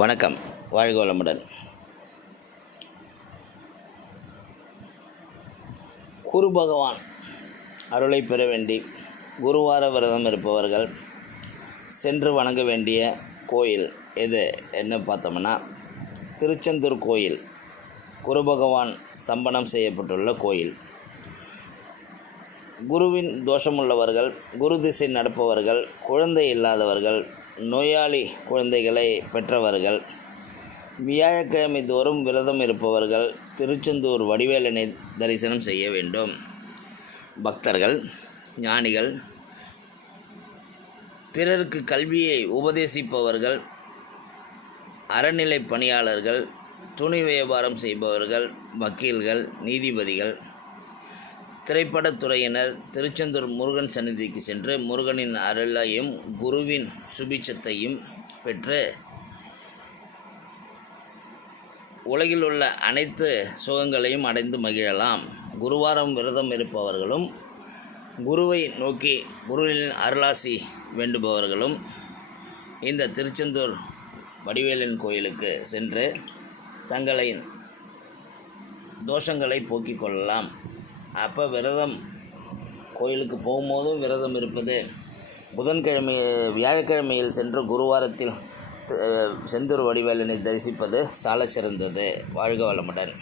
வணக்கம். வாழ்க வளமுடன். குரு பகவான் அருளை பெற வேண்டி குருவார விரதம் இருப்பவர்கள் சென்று வணங்க வேண்டிய கோயில் எது என்ன பார்த்தோம்னா திருச்செந்தூர் கோயில். குரு பகவான் ஸ்தம்பனம் செய்யப்பட்டுள்ள கோயில். குருவின் தோஷமுள்ளவர்கள் குரு திசை நடப்பவர்கள் குழந்தை இல்லாதவர்கள் நோயாளி குழந்தைகளை பெற்றவர்கள். வியாழக்கிழமை தோறும் விரதம் இருப்பவர்கள் திருச்செந்தூர் வடிவேலனை தரிசனம் செய்ய வேண்டும். பக்தர்கள் ஞானிகள் பிறருக்கு கல்வியை உபதேசிப்பவர்கள் அறநிலை பணியாளர்கள் துணி வியாபாரம் செய்பவர்கள் வக்கீல்கள் நீதிபதிகள் திரைப்படத்துறையினர் திருச்செந்தூர் முருகன் சந்நிதிக்கு சென்று முருகனின் அருளையும் குருவின் சுபிச்சத்தையும் பெற்று உலகில் உள்ள அனைத்து சுகங்களையும் அடைந்து மகிழலாம். குருவாரம் விரதம் இருப்பவர்களும் குருவை நோக்கி குருவின் அருளாசி வேண்டுபவர்களும் இந்த திருச்செந்தூர் வடிவேலன் கோயிலுக்கு சென்று தங்களின் தோஷங்களை போக்கிக் கொள்ளலாம். அப்போ விரதம் கோயிலுக்கு போகும்போதும் விரதம் இருப்பது. புதன்கிழமை வியாழக்கிழமையில் சென்று குருவாரத்தில் செந்தூர் வடிவேலனை தரிசிப்பது சால சிறந்தது வாழ்க வளமுடன்.